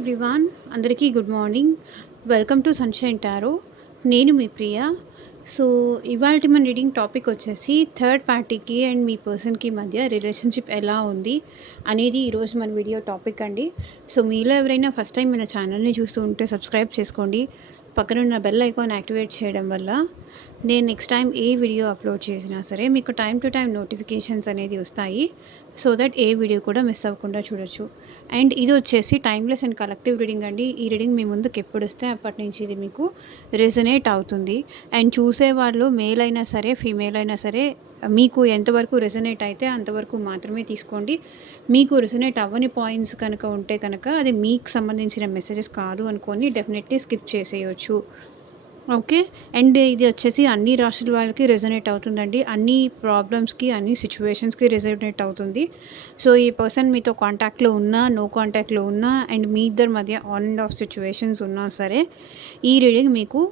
Everyone, అందరికీ good morning. Welcome to sunshine tarot. నేను మీ ప్రియ. So, ఇవాల్టి మన రీడింగ్ టాపిక్ వచ్చేసి థర్డ్ పార్టీకి అండ్ మీ పర్సన్‌కి మధ్య రిలేషన్‌షిప్ ఎలా ఉంది అనేది ఈరోజు మన వీడియో టాపిక్ అండి. సో, మీలో ఎవరైనా ఫస్ట్ టైం మన ఛానల్‌ని చూస్తూ ఉంటే సబ్స్క్రైబ్ చేసుకోండి. పక్కనున్న బెల్ ఐకాన్ యాక్టివేట్ చేయడం వల్ల నేను నెక్స్ట్ టైం ఏ వీడియో అప్లోడ్ చేసినా సరే మీకు టైం టు టైం నోటిఫికేషన్స్ అనేది వస్తాయి. సో దట్ ఏ వీడియో కూడా మిస్ అవ్వకుండా చూడొచ్చు. అండ్ ఇది వచ్చేసి టైమ్లెస్ అండ్ కలెక్టివ్ రీడింగ్ అండి. ఈ రీడింగ్ మీ ముందుకు ఎప్పుడు వస్తే అప్పటి నుంచి ఇది మీకు రెజనేట్ అవుతుంది. అండ్ చూసేవాళ్ళు మేల్ అయినా సరే ఫీమేల్ అయినా సరే మీకు ఎంతవరకు రెజనేట్ అయితే అంతవరకు మాత్రమే తీసుకోండి. మీకు రెజనేట్ అవ్వని పాయింట్స్ కనుక ఉంటే కనుక అది మీకు సంబంధించిన మెసేజెస్ కాదు అనుకొని డెఫినెట్లీ స్కిప్ చేసేయచ్చు. ఓకే. అండ్ ఇది వచ్చేసి అన్ని రాశుల వాళ్ళకి రెజొనేట్ అవుతుందండి. అన్ని ప్రాబ్లమ్స్‌కి, అన్ని సిట్యుయేషన్స్‌కి రెజొనేట్ అవుతుంది. సో, ఈ పర్సన్ మీతో కాంటాక్ట్‌లో ఉన్నా, నో కాంటాక్ట్‌లో ఉన్నా అండ్ మీ ఇద్దరి మధ్య ఆన్ అండ్ ఆఫ్ సిట్యుయేషన్స్ ఉన్నా సరే ఈ రీడింగ్ మీకు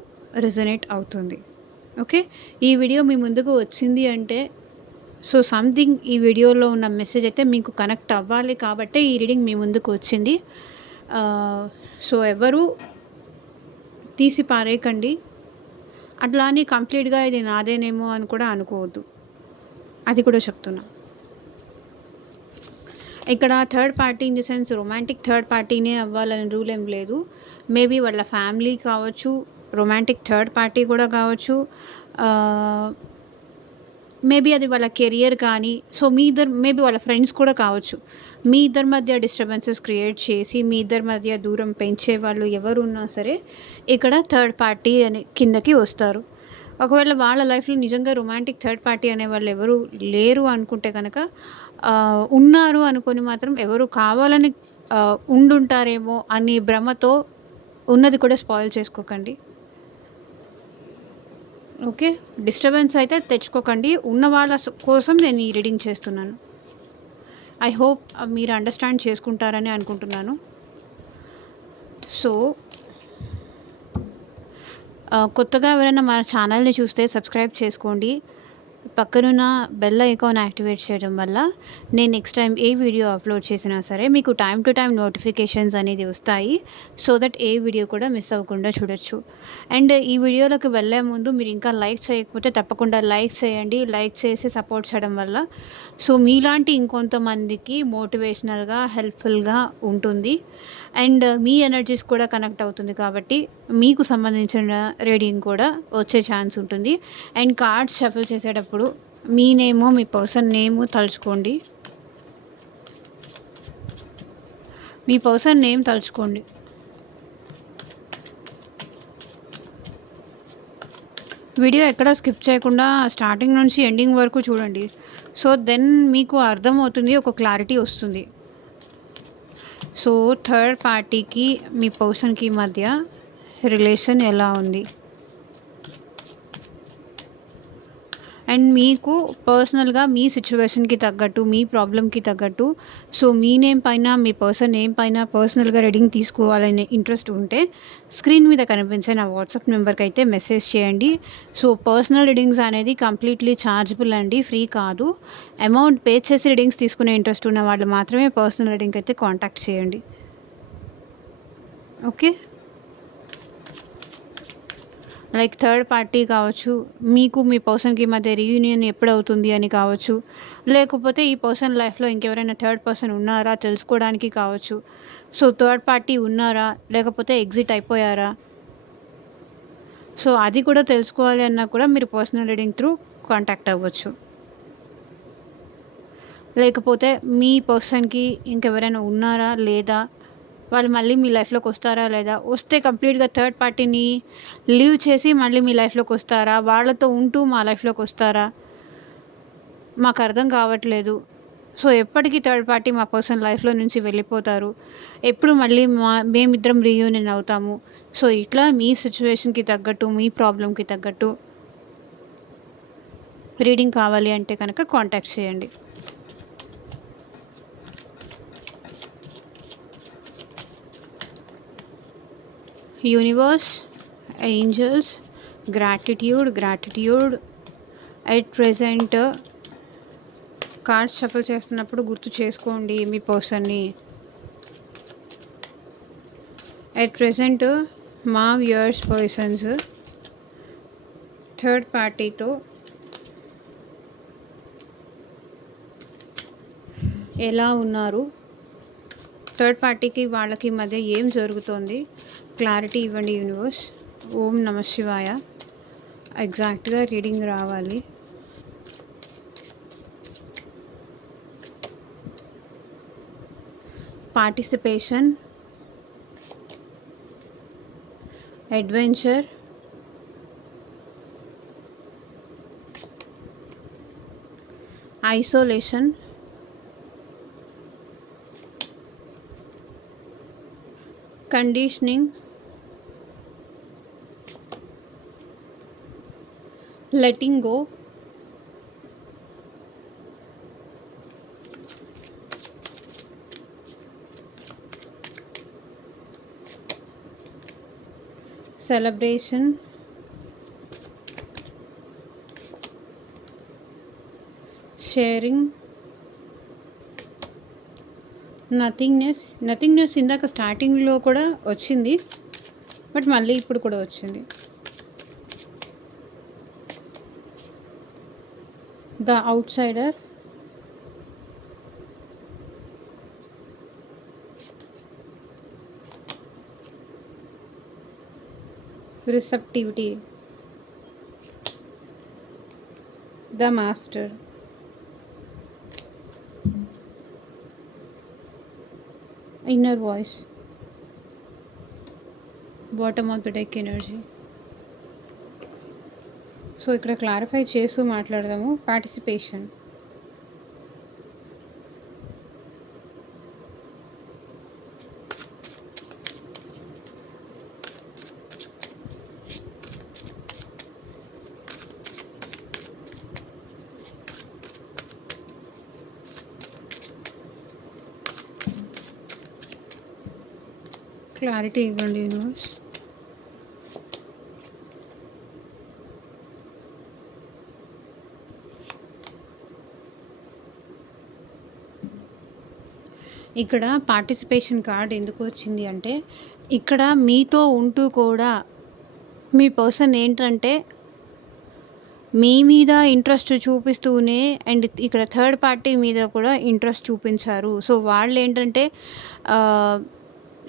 రెజొనేట్ అవుతుంది. ఓకే. ఈ వీడియో మీ ముందుకు వచ్చింది అంటే సో, సంథింగ్ ఈ వీడియోలో ఉన్న మెసేజ్ అయితే మీకు కనెక్ట్ అవ్వాలి కాబట్టే ఈ రీడింగ్ మీ ముందుకు వచ్చింది. సో, ఎవరు తీసి పారేయకండి. అట్లా అని కంప్లీట్‌గా ఇది నాదేనేమో అని కూడా అనుకోవద్దు. అది కూడా చెప్తున్నా. ఇక్కడ third party in the sense romantic third పార్టీనే అవ్వాలని రూల్ ఏం లేదు. మేబీ వాళ్ళ ఫ్యామిలీ కావచ్చు, రొమాంటిక్ థర్డ్ పార్టీ కూడా కావచ్చు. మేబీ అది వాళ్ళ కెరియర్ కానీ, సో మీ ఇద్దరు మేబీ వాళ్ళ ఫ్రెండ్స్ కూడా కావచ్చు. మీ ఇద్దరి మధ్య డిస్టర్బెన్సెస్ క్రియేట్ చేసి, మీ ఇద్దరి మధ్య దూరం పెంచే వాళ్ళు ఎవరున్నా సరే ఇక్కడ థర్డ్ పార్టీ అని కిందకి వస్తారు. ఒకవేళ వాళ్ళ లైఫ్‌లో నిజంగా రొమాంటిక్ థర్డ్ పార్టీ అనేవాళ్ళు ఎవరు లేరు అనుకుంటే కనుక ఉన్నారు అనుకొని మాత్రం ఎవరు కావాలని ఉండుంటారేమో అనే భ్రమతో ఉన్నది కూడా స్పాయిల్ చేసుకోకండి. ఓకే. డిస్టర్బెన్స్ అయితే తెచ్చుకోకండి. ఉన్న వాళ్ళ కోసం నేను ఈ రీడింగ్ చేస్తున్నాను. ఐ హోప్ మీరు అండర్స్టాండ్ చేసుకుంటారని అనుకుంటున్నాను. సో, కొత్తగా ఎవరైనా మన ఛానల్ని చూస్తే సబ్స్క్రైబ్ చేసుకోండి. పక్కనున్న బెల్ ఐకాన్ యాక్టివేట్ చేయడం వల్ల నేను నెక్స్ట్ టైం ఏ వీడియో అప్లోడ్ చేసినా సరే మీకు టైం టు టైం నోటిఫికేషన్స్ అనేది వస్తాయి. సో దట్ ఏ వీడియో కూడా మిస్ అవ్వకుండా చూడొచ్చు. అండ్ ఈ వీడియోలోకి వెళ్ళే ముందు మీరు ఇంకా లైక్ చేయకపోతే తప్పకుండా లైక్ చేయండి. లైక్ చేసి సపోర్ట్ చేయడం వల్ల సో మీలాంటి ఇంకొంతమందికి మోటివేషనల్గా హెల్ప్ఫుల్గా ఉంటుంది. అండ్ మీ ఎనర్జీస్ కూడా కనెక్ట్ అవుతుంది కాబట్టి మీకు సంబంధించిన రీడింగ్ కూడా వచ్చే ఛాన్స్ ఉంటుంది. అండ్ కార్డ్స్ షఫుల్ చేసేటప్పుడు మీ నేము మీ పర్సన్ నేము తలుచుకోండి. మీ పర్సన్ నేమ్ తలుచుకోండి. వీడియో ఎక్కడ స్కిప్ చేయకుండా స్టార్టింగ్ నుంచి ఎండింగ్ వరకు చూడండి. సో దెన్ మీకు అర్థమవుతుంది, ఒక క్లారిటీ వస్తుంది. సో థర్డ్ పార్టీకి మీ పర్సన్కి మధ్య రిలేషన్ ఎలా ఉంది అండ్ మీకు పర్సనల్గా మీ సిచ్యువేషన్కి తగ్గట్టు, మీ ప్రాబ్లమ్కి తగ్గట్టు సో మీ నేమ్ పైన మీ పర్సన్ నేమ్ పైన పర్సనల్గా రీడింగ్ తీసుకోవాలనే ఇంట్రెస్ట్ ఉంటే స్క్రీన్ మీద కనిపించే నా వాట్సాప్ నెంబర్కి అయితే మెసేజ్ చేయండి. సో పర్సనల్ రీడింగ్స్ అనేది కంప్లీట్లీ ఛార్జబుల్ అండి, ఫ్రీ కాదు. అమౌంట్ పే చేసి రీడింగ్స్ తీసుకునే ఇంట్రెస్ట్ ఉన్న వాళ్ళు మాత్రమే పర్సనల్ రీడింగ్ అయితే కాంటాక్ట్ చేయండి. ఓకే. లైక్ థర్డ్ పార్టీ కావచ్చు, మీకు మీ పర్సన్కి మధ్య రీయూనియన్ ఎప్పుడవుతుంది అని కావచ్చు, లేకపోతే ఈ పర్సన్ లైఫ్లో ఇంకెవరైనా థర్డ్ పర్సన్ ఉన్నారా తెలుసుకోవడానికి కావచ్చు. సో థర్డ్ పార్టీ ఉన్నారా లేకపోతే ఎగ్జిట్ అయిపోయారా, సో అది కూడా తెలుసుకోవాలి అన్నా కూడా మీరు పర్సనల్ రీడింగ్ త్రూ కాంటాక్ట్ అవ్వచ్చు. లేకపోతే మీ పర్సన్కి ఇంకెవరైనా ఉన్నారా లేదా, వాళ్ళు మళ్ళీ మీ లైఫ్లోకి వస్తారా లేదా, వస్తే కంప్లీట్గా థర్డ్ పార్టీని లీవ్ చేసి మళ్ళీ మీ లైఫ్లోకి వస్తారా, వాళ్ళతో ఉంటూ మా లైఫ్లోకి వస్తారా, మాకు అర్థం కావట్లేదు. సో ఎప్పటికీ థర్డ్ పార్టీ మా పర్సన్ లైఫ్లో నుంచి వెళ్ళిపోతారు, ఎప్పుడు మళ్ళీ మేమిద్దరం రీయూనియన్ అవుతాము. సో ఇట్లా మీ సిచ్యువేషన్కి తగ్గట్టు, మీ ప్రాబ్లంకి తగ్గట్టు రీడింగ్ కావాలి అంటే కనుక కాంటాక్ట్ చేయండి. Universe, angels, gratitude at present cards shuffle చేస్తున్నప్పుడు గుర్తు చేసుకోండి మీ పర్సన్ని. ఎట్ ప్రెసెంట్ మా వ్యూయర్స్ పర్సన్స్ థర్డ్ పార్టీతో ఎలా ఉన్నారు, థర్డ్ పార్టీకి వాళ్ళకి మధ్య ఏం జరుగుతోంది, క్లారిటీ ఇవ్వండి యూనివర్స్. ఓం నమ శివాయ. ఎగ్జాక్ట్గా రీడింగ్ రావాలి. Participation, adventure, isolation, conditioning, letting go, celebration, sharing, nothingness ఇందాక స్టార్టింగ్లో కూడా వచ్చింది, బట్ మళ్ళీ ఇప్పుడు కూడా వచ్చింది. The outsider, receptivity, the master, inner voice, bottom of the deck energy. So ఇక్కడ క్లారిఫై చేస్తూ మాట్లాడదాము. పార్టిసిపేషన్, క్లారిటీ ఇవ్వండి యూనివర్స్. ఇక్కడ పార్టిసిపేషన్ కార్డ్ ఎందుకు వచ్చింది అంటే, ఇక్కడ మీతో ఉంటూ కూడా మీ పర్సన్ ఏంటంటే మీ మీద ఇంట్రెస్ట్ చూపిస్తూనే అండ్ ఇక్కడ థర్డ్ పార్టీ మీద కూడా ఇంట్రెస్ట్ చూపించారు. సో వాళ్ళు ఏంటంటే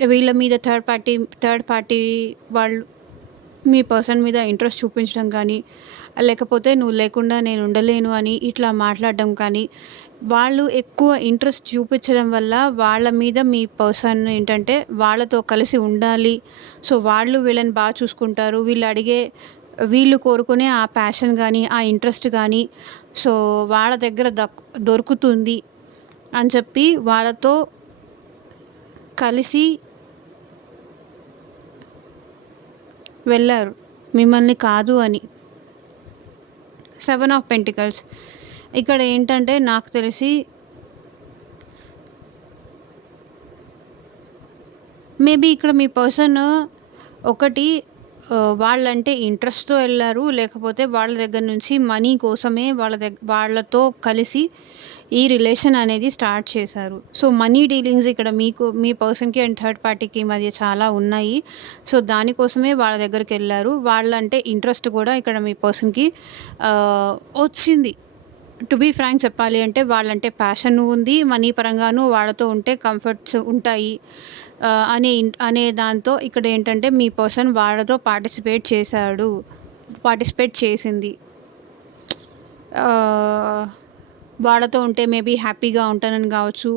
వీళ్ళ మీద థర్డ్ పార్టీ వాళ్ళు మీ పర్సన్ మీద ఇంట్రెస్ట్ చూపించడం కానీ, లేకపోతే నువ్వు లేకుండా నేను ఉండలేను అని ఇట్లా మాట్లాడడం కానీ, వాళ్ళు ఎక్కువ ఇంట్రెస్ట్ చూపించడం వల్ల వాళ్ళ మీద మీ పర్సన్ ఏంటంటే వాళ్ళతో కలిసి ఉండాలి. సో వాళ్ళు వీళ్ళని బాగా చూసుకుంటారు. వీళ్ళు కోరుకునే ఆ ప్యాషన్ కానీ, ఆ ఇంట్రెస్ట్ కానీ సో వాళ్ళ దగ్గర దొరుకుతుంది అని చెప్పి వాళ్ళతో కలిసి వెళ్ళారు, మిమ్మల్ని కాదు అని. 7 ఆఫ్ పెంటికల్స్. ఇక్కడ ఏంటంటే నాకు తెలిసి మేబీ ఇక్కడ మీ పర్సన్ ఒకటి వాళ్ళంటే ఇంట్రెస్ట్తో వెళ్ళారు, లేకపోతే వాళ్ళ దగ్గర నుంచి మనీ కోసమే వాళ్ళతో కలిసి ఈ రిలేషన్ అనేది స్టార్ట్ చేశారు. సో మనీ డీలింగ్స్ ఇక్కడ మీ పర్సన్కి అండ్ థర్డ్ పార్టీకి మధ్య చాలా ఉన్నాయి. సో దానికోసమే వాళ్ళ దగ్గరికి వెళ్ళారు. వాళ్ళంటే ఇంట్రెస్ట్ కూడా ఇక్కడ మీ పర్సన్కి వచ్చింది. టు బీ ఫ్రాంక్ చెప్పాలి అంటే వాళ్ళంటే ప్యాషన్ ఉంది, మనీ పరంగాను వాళ్ళతో ఉంటే కంఫర్ట్స్ ఉంటాయి అనే దాంతో ఇక్కడ ఏంటంటే మీ పర్సన్ వాళ్ళతో పార్టిసిపేట్ చేసింది. వాళ్ళతో ఉంటే మేబీ హ్యాపీగా ఉంటానని కావచ్చు,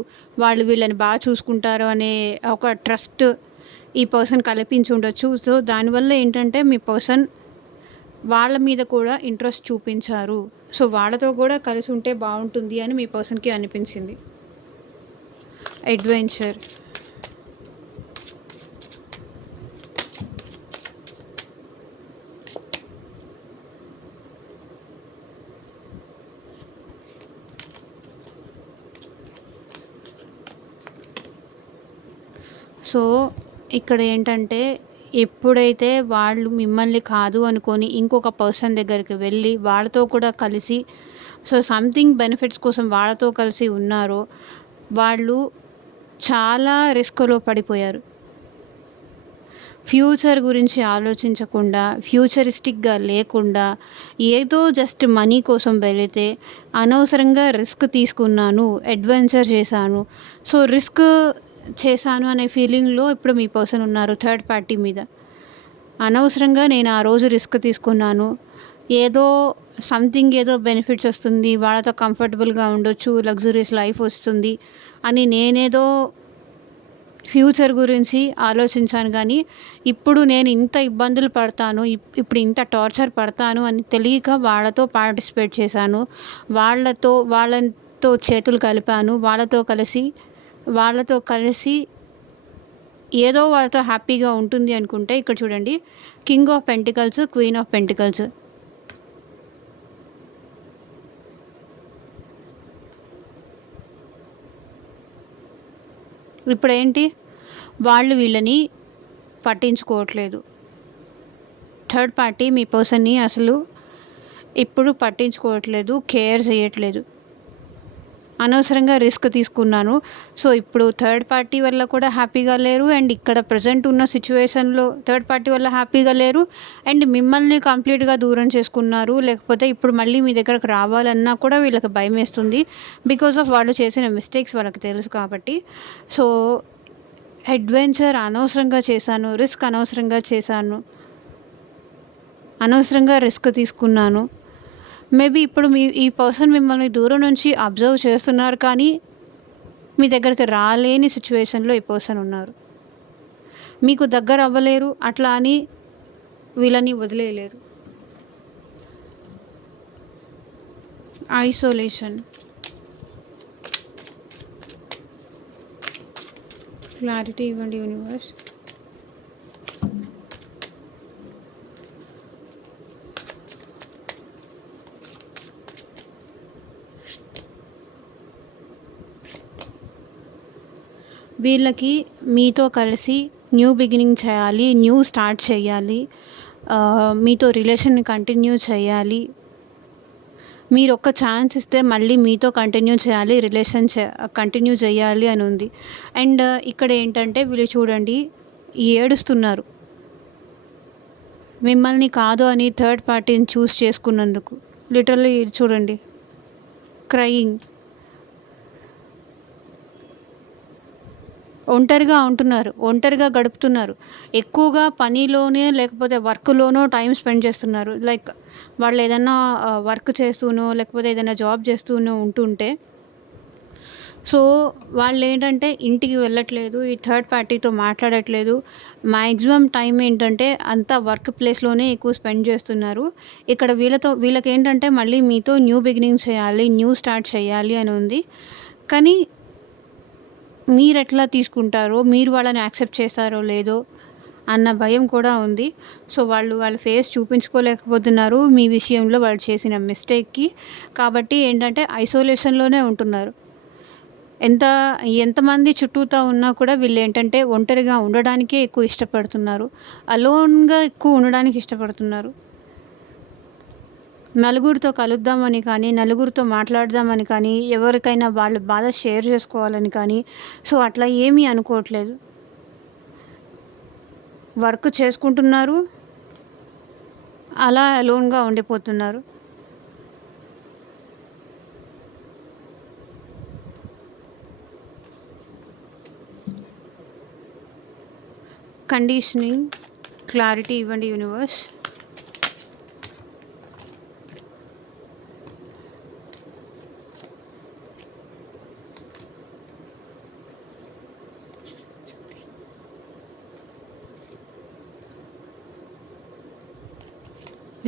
వాళ్ళు వీళ్ళని బాగా చూసుకుంటారు అనే ఒక ట్రస్ట్ ఈ పర్సన్ కల్పించి ఉండొచ్చు. సో దానివల్ల ఏంటంటే మీ పర్సన్ వాళ్ళ మీద కూడా ఇంట్రెస్ట్ చూపించారు. సో వాళ్ళతో కూడా కలిసి ఉంటే బాగుంటుంది అని మీ పర్సన్కి అనిపించింది. అడ్వెంచర్, సో ఇక్కడ ఏంటంటే ఎప్పుడైతే వాళ్ళు మిమ్మల్ని కాదు అనుకొని ఇంకొక పర్సన్ దగ్గరికి వెళ్ళి వాళ్ళతో కూడా కలిసి సో సంథింగ్ బెనిఫిట్స్ కోసం వాళ్ళతో కలిసి ఉన్నారో వాళ్ళు చాలా రిస్క్లో పడిపోయారు. ఫ్యూచర్ గురించి ఆలోచించకుండా, ఫ్యూచరిస్టిక్‌గా లేకుండా, ఏదో జస్ట్ మనీ కోసం వెళితే అనవసరంగా రిస్క్ తీసుకున్నాను, అడ్వెంచర్ చేశాను. సో, రిస్క్ చేశాను అనే ఫీలింగ్‌లో ఇప్పుడు మీ పర్సన్ ఉన్నారు థర్డ్ పార్టీ మీద. అనవసరంగా నేను ఆ రోజు రిస్క్ తీసుకున్నాను. ఏదో సంథింగ్ ఏదో బెనిఫిట్స్ వస్తుంది, వాళ్ళతో కంఫర్టబుల్‌గా ఉండొచ్చు, లగ్జూరియస్ లైఫ్ వస్తుంది అని నేనేదో ఫ్యూచర్ గురించి ఆలోచించాను గానీ, ఇప్పుడు నేను ఇంత ఇబ్బందులు పడతాను, ఇప్పుడు ఇంత టార్చర్ పడతాను అని తెలియక వాళ్ళతో పార్టిసిపేట్ చేశాను. వాళ్ళతో చేతులు కలిపాను. వాళ్ళతో కలిసి ఏదో వాళ్ళతో హ్యాపీగా ఉంటుంది అనుకుంటే ఇక్కడ చూడండి, king of pentacles, queen of pentacles. ఇప్పుడేంటి, వాళ్ళు వీళ్ళని పట్టించుకోవట్లేదు. థర్డ్ పార్టీ మీ పర్సన్‌ని అసలు ఇప్పుడు పట్టించుకోవట్లేదు, కేర్ చేయట్లేదు. అనవసరంగా రిస్క్ తీసుకున్నాను. సో, ఇప్పుడు థర్డ్ పార్టీ వల్ల కూడా హ్యాపీగా లేరు. అండ్ ఇక్కడ ప్రెజెంట్ ఉన్న సిట్యుయేషన్‌లో థర్డ్ పార్టీ వల్ల హ్యాపీగా లేరు. అండ్ మిమ్మల్ని కంప్లీట్‌గా దూరం చేసుకున్నారు. లేకపోతే ఇప్పుడు మళ్ళీ మీ దగ్గరకు రావాలన్నా కూడా వీళ్ళకి భయమేస్తుంది. బికాస్ ఆఫ్ వాళ్ళు చేసిన మిస్టేక్స్ వాళ్ళకి తెలుసు కాబట్టి. సో, అడ్వెంచర్ అనవసరంగా చేశాను, రిస్క్ అనవసరంగా చేశాను, అనవసరంగా రిస్క్ తీసుకున్నాను. మేబీ ఇప్పుడు ఈ పర్సన్ మిమ్మల్ని దూరం నుంచి అబ్జర్వ్ చేస్తున్నారు కానీ మీ దగ్గరికి రాలేని సిచ్యువేషన్లో ఈ పర్సన్ ఉన్నారు. మీకు దగ్గర అవ్వలేరు, అట్లా అని వీళ్ళని వదిలేయలేరు. ఐసోలేషన్, క్లారిటీ ఇవ్వండి యూనివర్స్. వీళ్ళకి మీతో కలిసి న్యూ బిగినింగ్ చేయాలి, న్యూ స్టార్ట్ చేయాలి, మీతో రిలేషన్ని కంటిన్యూ చేయాలి. మీరు ఒక్క ఛాన్స్ ఇస్తే మళ్ళీ మీతో కంటిన్యూ చేయాలి, కంటిన్యూ చేయాలి అని ఉంది. అండ్ ఇక్కడ ఏంటంటే వీళ్ళు చూడండి ఏడుస్తున్నారు, మిమ్మల్ని కాదు అని థర్డ్ పార్టీని చూస్ చేసుకున్నందుకు. లిటరల్లీ చూడండి, క్రయింగ్. ఒంటరిగా ఉంటున్నారు, ఒంటరిగా గడుపుతున్నారు. ఎక్కువగా పనిలోనే లేకపోతే వర్క్‌లోనో టైం స్పెండ్ చేస్తున్నారు. లైక్ వాళ్ళు ఏదన్నా వర్క్ చేస్తూనో లేకపోతే ఏదైనా జాబ్ చేస్తూనో ఉంటుంటే, సో వాళ్ళేంటంటే ఇంటికి వెళ్ళట్లేదు, ఈ థర్డ్ పార్టీతో మాట్లాడట్లేదు. మ్యాక్సిమం టైం ఏంటంటే అంతా వర్క్ ప్లేస్‌లోనే ఎక్కువ స్పెండ్ చేస్తున్నారు. ఇక్కడ వీళ్ళకేంటంటే మళ్ళీ మీతో న్యూ బిగినింగ్ చేయాలి, న్యూ స్టార్ట్ చేయాలి అని ఉంది. కానీ మీరెట్లా తీసుకుంటారో, మీరు వాళ్ళని యాక్సెప్ట్ చేస్తారో లేదో అన్న భయం కూడా ఉంది. సో, వాళ్ళ ఫేస్ చూపించుకోలేకపోతున్నారు మీ విషయంలో వాళ్ళు చేసిన మిస్టేక్‌కి. కాబట్టి ఏంటంటే ఐసోలేషన్‌లోనే ఉంటున్నారు. ఎంతమంది చుట్టూతా ఉన్నా కూడా వీళ్ళేంటంటే ఒంటరిగా ఉండడానికే ఎక్కువ ఇష్టపడుతున్నారు. అలోన్‌గా ఎక్కువ ఉండడానికి ఇష్టపడుతున్నారు. నలుగురితో కలుద్దామని కానీ, నలుగురితో మాట్లాడదామని కానీ, ఎవరికైనా వాళ్ళ బాధ షేర్ చేసుకోవాలని కానీ, సో అట్లా ఏమీ అనుకోవట్లేదు. వర్క్ చేసుకుంటున్నారు, అలా అలోన్‌గా ఉండిపోతున్నారు. కండిషనింగ్, క్లారిటీ ఇవ్వండి యూనివర్స్.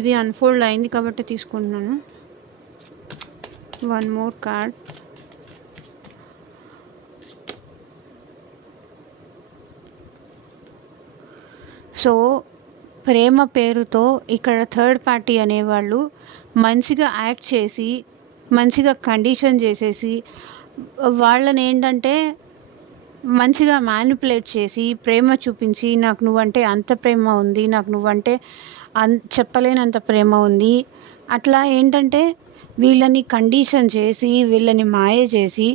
ఇది అన్ఫోల్డ్ అయింది కాబట్టి తీసుకుంటున్నాను. One more card. సో ప్రేమ పేరుతో ఇక్కడ థర్డ్ పార్టీ అనేవాళ్ళు మంచిగా యాక్ట్ చేసి, మంచిగా కండిషన్ చేసేసి, వాళ్ళని ఏంటంటే మంచిగా మ్యానిపులేట్ చేసి, ప్రేమ చూపించి, నాకు నువ్వంటే అంత ప్రేమ ఉంది, నాకు నువ్వంటే చెప్పలేనంత ప్రేమ ఉంది, అట్లా ఏంటంటే వీళ్ళని కండిషన్ చేసి, వీళ్ళని మాయ చేసి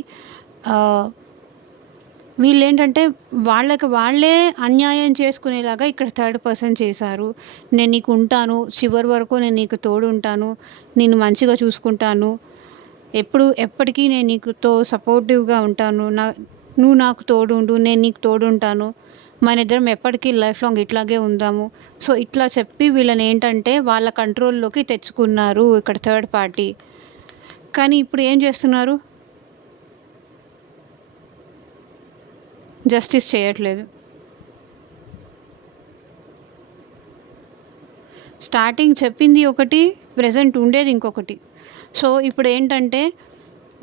వీళ్ళేంటంటే వాళ్ళకి వాళ్ళే అన్యాయం చేసుకునేలాగా ఇక్కడ థర్డ్ పర్సన్ చేశారు. నేను నీకు ఉంటాను, చివరి వరకు నేను నీకు తోడుంటాను, నిన్ను మంచిగా చూసుకుంటాను, ఎప్పటికీ నేను నీకుతో సపోర్టివ్‌గా ఉంటాను. నువ్వు నాకు తోడుండు, నేను నీకు తోడుంటాను. మనిద్దరం ఎప్పటికీ లైఫ్ లాంగ్ ఇట్లాగే ఉందాము. సో, ఇట్లా చెప్పి వీళ్ళనేంటంటే వాళ్ళ కంట్రోల్‌లోకి తెచ్చుకున్నారు ఇక్కడ థర్డ్ పార్టీ. కానీ ఇప్పుడు ఏం చేస్తున్నారు? జస్టిస్ చేయట్లేదు. స్టార్టింగ్ చెప్పింది ఒకటి, ప్రెజెంట్ ఉండేది ఇంకొకటి. సో, ఇప్పుడేంటంటే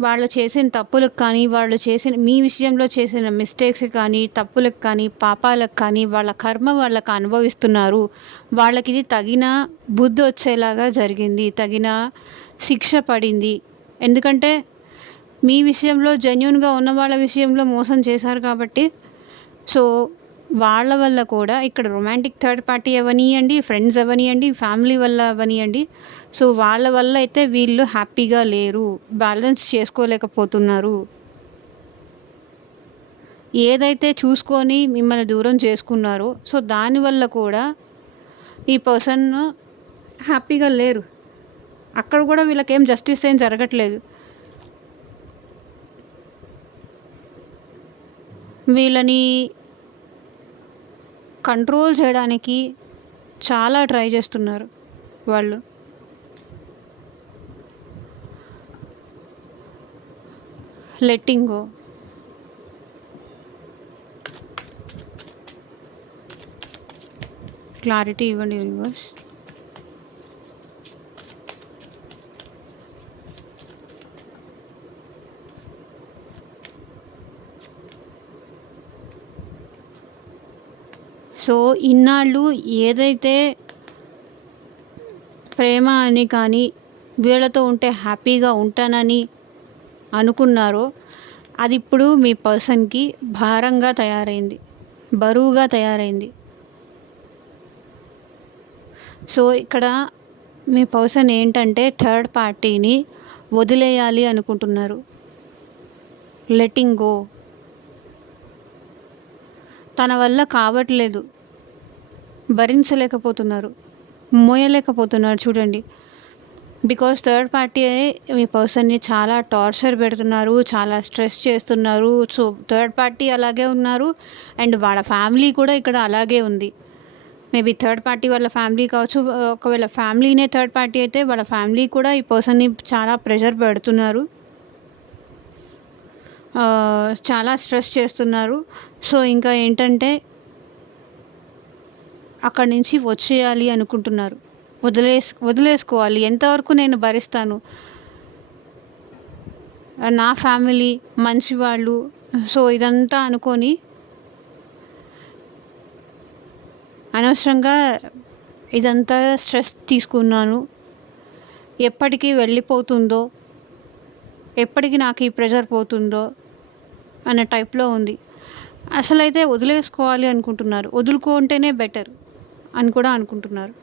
వాళ్ళు చేసిన తప్పులకు కానీ, వాళ్ళు చేసిన మీ విషయంలో చేసిన మిస్టేక్స్‌కి కానీ, తప్పులకు కానీ, పాపాలకు కానీ వాళ్ళ కర్మ వాళ్ళకి అనుభవిస్తున్నారు. వాళ్ళకిది తగిన బుద్ధొచ్చేలాగా జరిగింది. తగిన శిక్ష పడింది. ఎందుకంటే మీ విషయంలో జెన్యూన్‌గా ఉన్న వాళ్ళ విషయంలో మోసం చేశారు కాబట్టి. సో, వాళ్ళ వల్ల కూడా ఇక్కడ రొమాంటిక్ థర్డ్ పార్టీ అవ్వనియ్యండి, ఫ్రెండ్స్ అవ్వనియ్యండి, ఫ్యామిలీ వల్ల అవ్వనియ్యండి. సో, వాళ్ళ వల్ల అయితే వీళ్ళు హ్యాపీగా లేరు. బ్యాలెన్స్ చేసుకోలేకపోతున్నారు. ఏదైతే చూసుకొని మిమ్మల్ని దూరం చేసుకున్నారో, సో, దానివల్ల కూడా ఈ పర్సన్ హ్యాపీగా లేరు. అక్కడ కూడా వీళ్ళకేం జస్టిస్ ఏం జరగట్లేదు. వీళ్ళని కంట్రోల్ చేయడానికి చాలా ట్రై చేస్తున్నారు వాళ్ళు. Letting go. క్లారిటీ ఇవ్వండి యూనివర్స్. సో, ఇన్నాళ్ళు ఏదైతే ప్రేమ అని కానీ, వీళ్ళతో ఉంటే హ్యాపీగా ఉంటానని అనుకున్నారో, అది ఇప్పుడు మీ పర్సన్‌కి భారంగా తయారైంది. బరువుగా తయారైంది. సో, ఇక్కడ మీ పర్సన్ ఏంటంటే థర్డ్ పార్టీని వదిలేయాలి అనుకుంటున్నారు. Letting go. తన వల్ల కావట్లేదు. భరించలేకపోతున్నారు. మోయలేకపోతున్నారు చూడండి. బికాజ్ థర్డ్ పార్టీ మీ పర్సన్‌ని చాలా టార్చర్ పెడుతున్నారు. చాలా స్ట్రెస్ చేస్తున్నారు. సో, థర్డ్ పార్టీ అలాగే ఉన్నారు. అండ్ వాళ్ళ ఫ్యామిలీ కూడా ఇక్కడ అలాగే ఉంది. మేబీ థర్డ్ పార్టీ వాళ్ళ ఫ్యామిలీ కావచ్చు. ఒకవేళ ఫ్యామిలీనే థర్డ్ పార్టీ అయితే వాళ్ళ ఫ్యామిలీ కూడా ఈ పర్సన్‌ని చాలా ప్రెషర్ పెడుతున్నారు. చాలా స్ట్రెస్ చేస్తున్నారు. సో, ఇంకా ఏంటంటే అక్కడి నుంచి వచ్చేయాలి అనుకుంటున్నారు. వదిలేసుకోవాలి. ఎంతవరకు నేను భరిస్తాను. నా ఫ్యామిలీ మంచివాళ్ళు. సో, ఇదంతా అనుకొని అనవసరంగా ఇదంతా స్ట్రెస్ తీసుకున్నాను. ఎప్పటికి వెళ్ళిపోతుందో, ఎప్పటికి నాకు ఈ ప్రెషర్ పోతుందో అన్న టైప్‌లో ఉంది. అసలైతే వదిలేసుకోవాలి అనుకుంటున్నారు. వదులుకుంటేనే బెటర్ అని కూడా అనుకుంటున్నారు.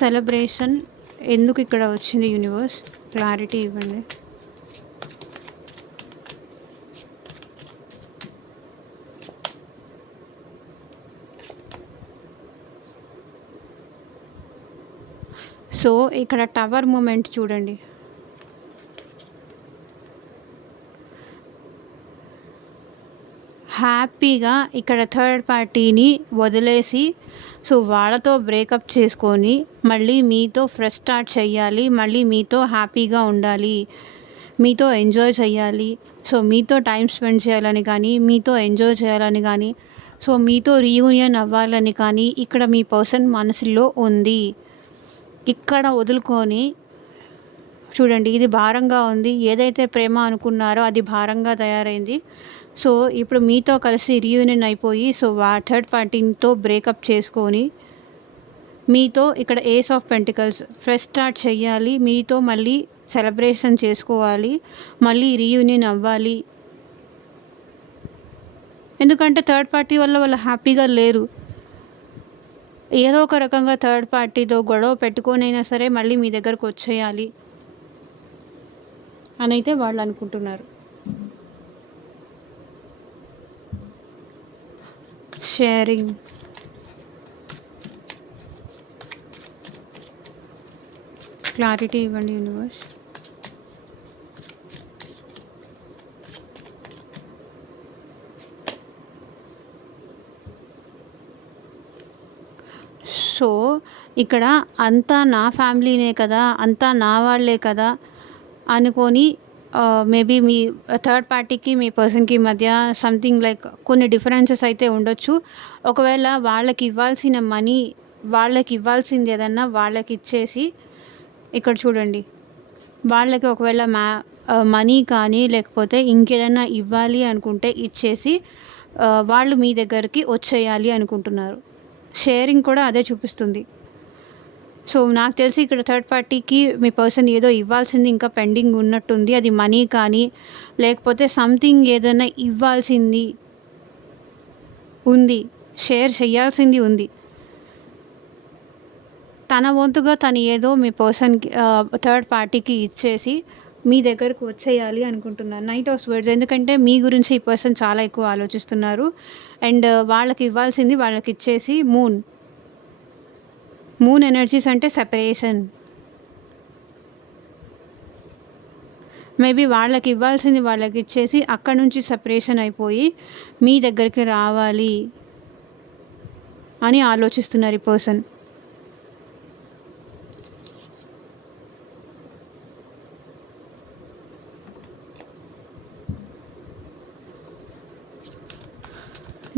సెలబ్రేషన్ ఎందుకు ఇక్కడ వచ్చింది యూనివర్స్? క్లారిటీ ఇవ్వండి. సో, ఇక్కడ టవర్ మూమెంట్ చూడండి. హ్యాపీగా ఇక్కడ థర్డ్ పార్టీని వదిలేసి, సో, వాళ్ళతో బ్రేకప్ చేసుకొని మళ్ళీ మీతో ఫ్రెష్ స్టార్ట్ చేయాలి. మళ్ళీ మీతో హ్యాపీగా ఉండాలి. మీతో ఎంజాయ్ చేయాలి. సో, మీతో టైం స్పెండ్ చేయాలని కానీ, మీతో ఎంజాయ్ చేయాలని కానీ, సో, మీతో రీయూనియన్ అవ్వాలని కానీ ఇక్కడ మీ పర్సన్ మనసులో ఉంది. ఇక్కడ వదులుకొని చూడండి, ఇది భారంగా ఉంది. ఏదైతే ప్రేమ అనుకున్నారో అది భారంగా తయారైంది. సో, ఇప్పుడు మీతో కలిసి రీయూనియన్ అయిపోయి, సో, థర్డ్ పార్టీతో బ్రేకప్ చేసుకొని మీతో ఇక్కడ ace of pentacles fresh start చేయాలి. మీతో మళ్ళీ సెలబ్రేషన్ చేసుకోవాలి. మళ్ళీ రీయూనియన్ అవ్వాలి. ఎందుకంటే థర్డ్ పార్టీ వల్ల వాళ్ళు హ్యాపీగా లేరు. ఏదో ఒక రకంగా థర్డ్ పార్టీతో గొడవ పెట్టుకొనైనా సరే మళ్ళీ మీ దగ్గరకు వచ్చేయాలి అని అయితే వాళ్ళు అనుకుంటున్నారు. షేరింగ్, క్లారిటీ ఇవ్వండి యూనివర్స్. సో ఇక్కడ అంతా నా ఫ్యామిలీనే కదా, అంతా నా వాళ్ళే కదా అనుకొని మేబీ మీ థర్డ్ పార్టీకి మీ పర్సన్కి మధ్య సంథింగ్ లైక్ కొన్ని డిఫరెన్సెస్ అయితే ఉండొచ్చు. ఒకవేళ వాళ్ళకి ఇవ్వాల్సిన మనీ, వాళ్ళకి ఇవ్వాల్సింది ఏదన్నా వాళ్ళకి ఇచ్చేసి, ఇక్కడ చూడండి, వాళ్ళకి ఒకవేళ మనీ కానీ లేకపోతే ఇంకేదైనా ఇవ్వాలి అనుకుంటే ఇచ్చేసి వాళ్ళు మీ దగ్గరికి వచ్చేయాలి అనుకుంటున్నారు. షేరింగ్ కూడా అదే చూపిస్తుంది. సో నాకు తెలిసి ఇక్కడ థర్డ్ పార్టీకి మీ పర్సన్ ఏదో ఇవ్వాల్సింది ఇంకా పెండింగ్ ఉన్నట్టుంది. అది మనీ కానీ లేకపోతే సంథింగ్ ఏదైనా ఇవ్వాల్సింది ఉంది, షేర్ చేయాల్సింది ఉంది. తన వంతుగా తను ఏదో మీ పర్సన్కి థర్డ్ పార్టీకి ఇచ్చేసి మీ దగ్గరకు వచ్చేయాలి అనుకుంటున్నారు. నైట్ ఆఫ్ స్వర్డ్స్, ఎందుకంటే మీ గురించి ఈ పర్సన్ చాలా ఎక్కువ ఆలోచిస్తున్నారు. అండ్ వాళ్ళకి ఇవ్వాల్సింది వాళ్ళకి ఇచ్చేసి మూన్ ఎనర్జీస్ అంటే సెపరేషన్. మేబీ వాళ్ళకి ఇవ్వాల్సింది వాళ్ళకి ఇచ్చేసి అక్కడ నుంచి సెపరేషన్ అయిపోయి మీ దగ్గరికి రావాలి అని ఆలోచిస్తున్నారు ఈ పర్సన్.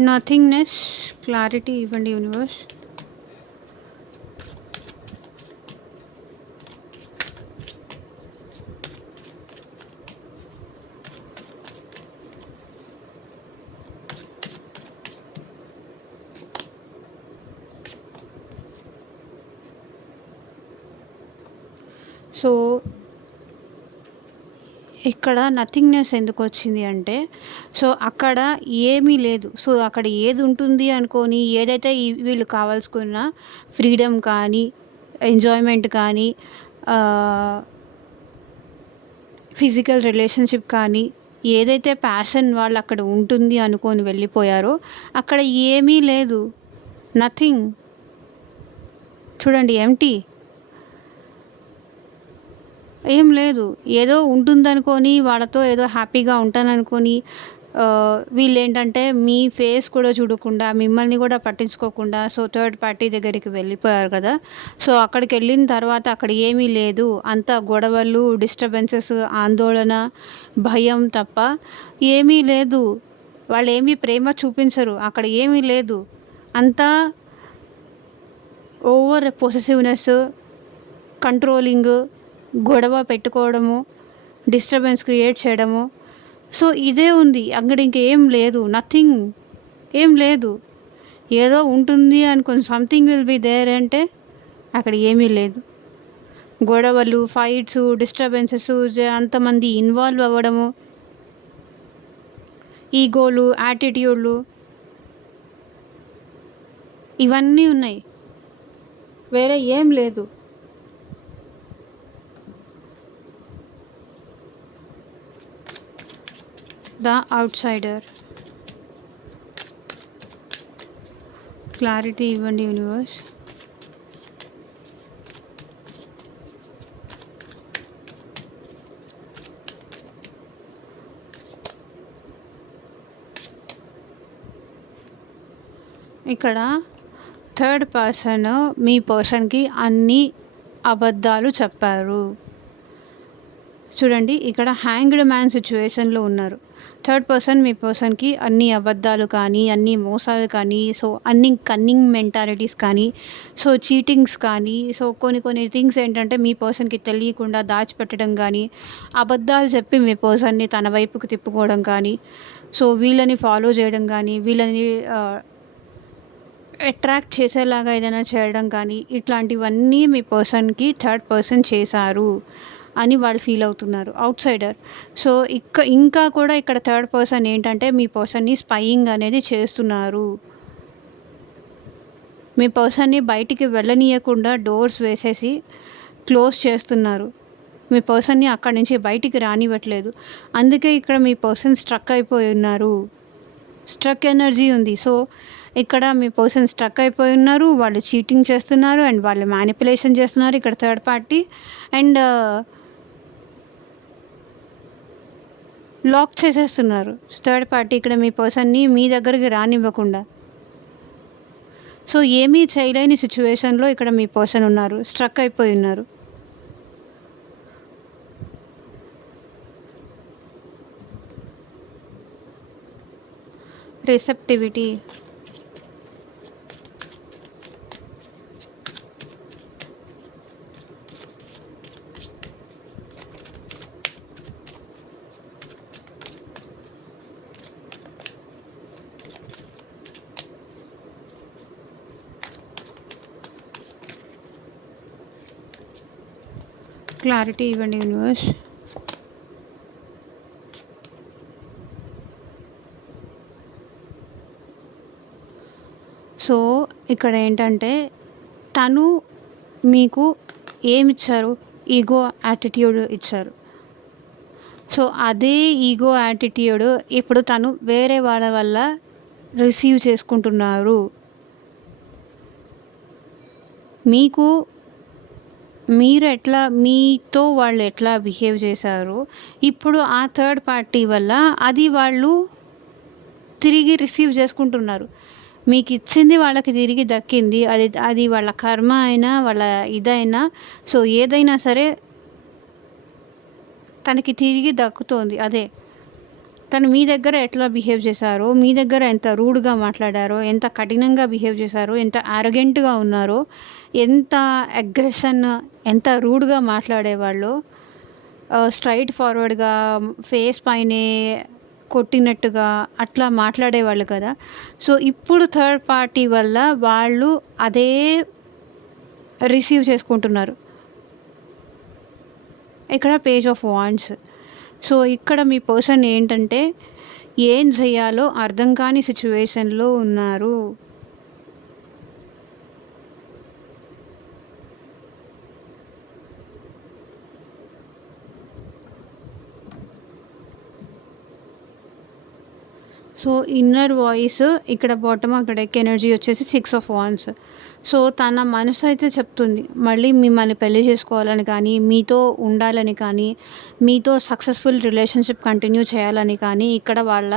నథింగ్నెస్, క్లారిటీ ఇవ్వండి యూనివర్స్. సో ఇక్కడ నథింగ్నెస్ ఎందుకు వచ్చింది అంటే, సో అక్కడ ఏమీ లేదు. సో అక్కడ ఏది ఉంటుంది అనుకొని ఏదైతే వీళ్ళు కావాల్సుకున్న ఫ్రీడమ్ కానీ ఎంజాయ్మెంట్ కానీ ఫిజికల్ రిలేషన్షిప్ కానీ ఏదైతే ప్యాషన్ వాళ్ళు అక్కడ ఉంటుంది అనుకొని వెళ్ళిపోయారో అక్కడ ఏమీ లేదు. నథింగ్. చూడండి, ఎంటీ, ఏం లేదు. ఏదో ఉంటుందనుకొని వాళ్ళతో ఏదో హ్యాపీగా ఉంటాననుకొని వీళ్ళు ఏంటంటే మీ ఫేస్ కూడా చూడకుండా మిమ్మల్ని కూడా పట్టించుకోకుండా సో థర్డ్ పార్టీ దగ్గరికి వెళ్ళిపోయారు కదా. సో అక్కడికి వెళ్ళిన తర్వాత అక్కడ ఏమీ లేదు, అంతా గొడవలు, డిస్టర్బెన్సెస్, ఆందోళన, భయం తప్ప ఏమీ లేదు. వాళ్ళు ఏమీ ప్రేమ చూపించరు, అక్కడ ఏమీ లేదు. అంతా ఓవర్ పొసెసివ్నెస్, కంట్రోలింగ్, గొడవ పెట్టుకోవడము, డిస్టర్బెన్స్ క్రియేట్ చేయడము. సో ఇదే ఉంది, అక్కడ ఇంకేం లేదు. నథింగ్, ఏం లేదు. ఏదో ఉంటుంది అనుకుని సంథింగ్ విల్ బి దేర్ అంటే అక్కడ ఏమీ లేదు. గొడవలు, ఫైట్స్, డిస్టర్బెన్సెస్, అంతమంది ఇన్వాల్వ్ అవ్వడము, ఈగోలు, యాటిట్యూడ్లు, ఇవన్నీ ఉన్నాయి, వేరే ఏం లేదు. ద అవుట్సైడర్, క్లారిటీ ఇవ్వండి యూనివర్స్. ఇక్కడ థర్డ్ పర్సన్ మీ పర్సన్కి అన్ని అబద్ధాలు చెప్పారు. చూడండి, ఇక్కడ హ్యాంగ్డ్ మ్యాన్ సిచ్యువేషన్లో ఉన్నారు. థర్డ్ పర్సన్ మీ పర్సన్కి అన్ని అబద్ధాలు కానీ, అన్ని మోసాలు కానీ, సో అన్ని కన్నింగ్ మెంటాలిటీస్ కానీ, సో చీటింగ్స్ కానీ, సో కొన్ని థింగ్స్ ఏంటంటే మీ పర్సన్కి తెలియకుండా దాచిపెట్టడం కానీ, అబద్ధాలు చెప్పి మీ పర్సన్ని తన వైపుకు తిప్పుకోవడం కానీ, సో వీళ్ళని ఫాలో చేయడం కానీ, వీళ్ళని అట్రాక్ట్ చేసేలాగా ఏదైనా చేయడం కానీ, ఇట్లాంటివన్నీ మీ పర్సన్కి థర్డ్ పర్సన్ చేశారు అని వాళ్ళు ఫీల్ అవుతున్నారు, అవుట్సైడర్. సో ఇంకా కూడా ఇక్కడ థర్డ్ పర్సన్ ఏంటంటే మీ పర్సన్ని స్పైయింగ్ అనేది చేస్తున్నారు. మీ పర్సన్‌ని బయటికి వెళ్ళనీయకుండా డోర్స్ వేసేసి క్లోజ్ చేస్తున్నారు. మీ పర్సన్‌ని అక్కడి నుంచి బయటికి రానివ్వట్లేదు. అందుకే ఇక్కడ మీ పర్సన్ స్ట్రక్ అయిపోయి ఉన్నారు. స్ట్రక్ ఎనర్జీ ఉంది. సో, ఇక్కడ మీ పర్సన్ స్ట్రక్ అయిపోయి ఉన్నారు. వాళ్ళు చీటింగ్ చేస్తున్నారు అండ్ వాళ్ళు మ్యానిపులేషన్ చేస్తున్నారు. ఇక్కడ థర్డ్ పార్టీ అండ్ లాక్ చేసేస్తున్నారు. థర్డ్ పార్టీ ఇక్కడ మీ పర్సన్‌ని మీ దగ్గరికి రానివ్వకుండా. సో, ఏమీ చేయలేని సిట్యుయేషన్‌లో ఇక్కడ మీ పర్సన్ ఉన్నారు. స్ట్రక్ అయిపోయి ఉన్నారు. రిసెప్టివిటీ. క్లారిటీ ఇవ్వండి యూనివర్స్. సో, ఇక్కడ ఏంటంటే తను మీకు ఏమిచ్చారు? ఈగో యాటిట్యూడ్ ఇచ్చారు. సో, అదే ఈగో యాటిట్యూడ్ ఇప్పుడు తను వేరే వాళ్ళ వల్ల రిసీవ్ చేసుకుంటున్నారు. మీకు మీతో వాళ్ళు ఎట్లా బిహేవ్ చేశారో ఇప్పుడు ఆ థర్డ్ పార్టీ వల్ల అది వాళ్ళు తిరిగి రిసీవ్ చేసుకుంటున్నారు. మీకు ఇచ్చింది వాళ్ళకి తిరిగి దక్కింది. అది వాళ్ళ కర్మ అయినా వాళ్ళ ఇదైనా సో ఏదైనా సరే తనకి తిరిగి దక్కుతోంది. అదే తను మీ దగ్గర ఎట్లా బిహేవ్ చేశారో, మీ దగ్గర ఎంత రూడ్గా మాట్లాడారో, ఎంత కఠినంగా బిహేవ్ చేశారో, ఎంత యారగెంట్గా ఉన్నారో, ఎంత అగ్రెషన్, ఎంత రూడ్గా మాట్లాడేవాళ్ళు, స్ట్రైట్ ఫార్వర్డ్గా ఫేస్ పైనే కొట్టినట్టుగా అట్లా మాట్లాడేవాళ్ళు కదా. సో ఇప్పుడు థర్డ్ పార్టీ వల్ల వాళ్ళు అదే రిసీవ్ చేసుకుంటున్నారు. ఇక్కడ పేజ్ ఆఫ్ వాండ్స్. సో ఇక్కడ మీ పర్సన్ ఏంటంటే ఏం చేయాలో అర్థం కాని సిచ్యువేషన్లో ఉన్నారు. సో ఇన్నర్ వాయిస్ ఇక్కడ bottom of the deck energy వచ్చేసి 6 ఆఫ్ వాండ్స్. సో తన మనసు అయితే చెప్తుంది మళ్ళీ మిమ్మల్ని పెళ్లి చేసుకోవాలని కానీ, మీతో ఉండాలని కానీ, మీతో సక్సెస్ఫుల్ రిలేషన్షిప్ కంటిన్యూ చేయాలని కానీ ఇక్కడ వాళ్ళ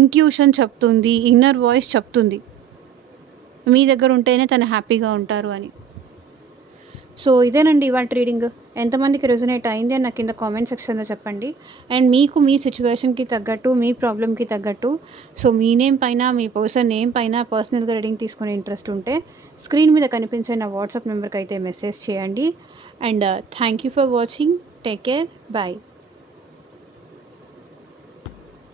ఇంట్యూషన్ చెప్తుంది, ఇన్నర్ వాయిస్ చెప్తుంది మీ దగ్గర ఉంటేనే తను హ్యాపీగా ఉంటారు అని. సో ఇదేనండి ఇవాళ రీడింగ్. ఎంతమందికి రెజొనేట్ అయింది అని నాకు కింద కామెంట్ సెక్షన్లో చెప్పండి. అండ్ మీకు మీ సిచ్యువేషన్కి తగ్గట్టు, మీ ప్రాబ్లమ్కి తగ్గట్టు సో మీ నేమ్ పైన, మీ పర్సన్ నేమ్ పైన పర్సనల్గా రీడింగ్ తీసుకునే ఇంట్రెస్ట్ ఉంటే స్క్రీన్ మీద కనిపించే నా వాట్సాప్ నెంబర్కి అయితే మెసేజ్ చేయండి. And thank you for watching. Take care. Bye.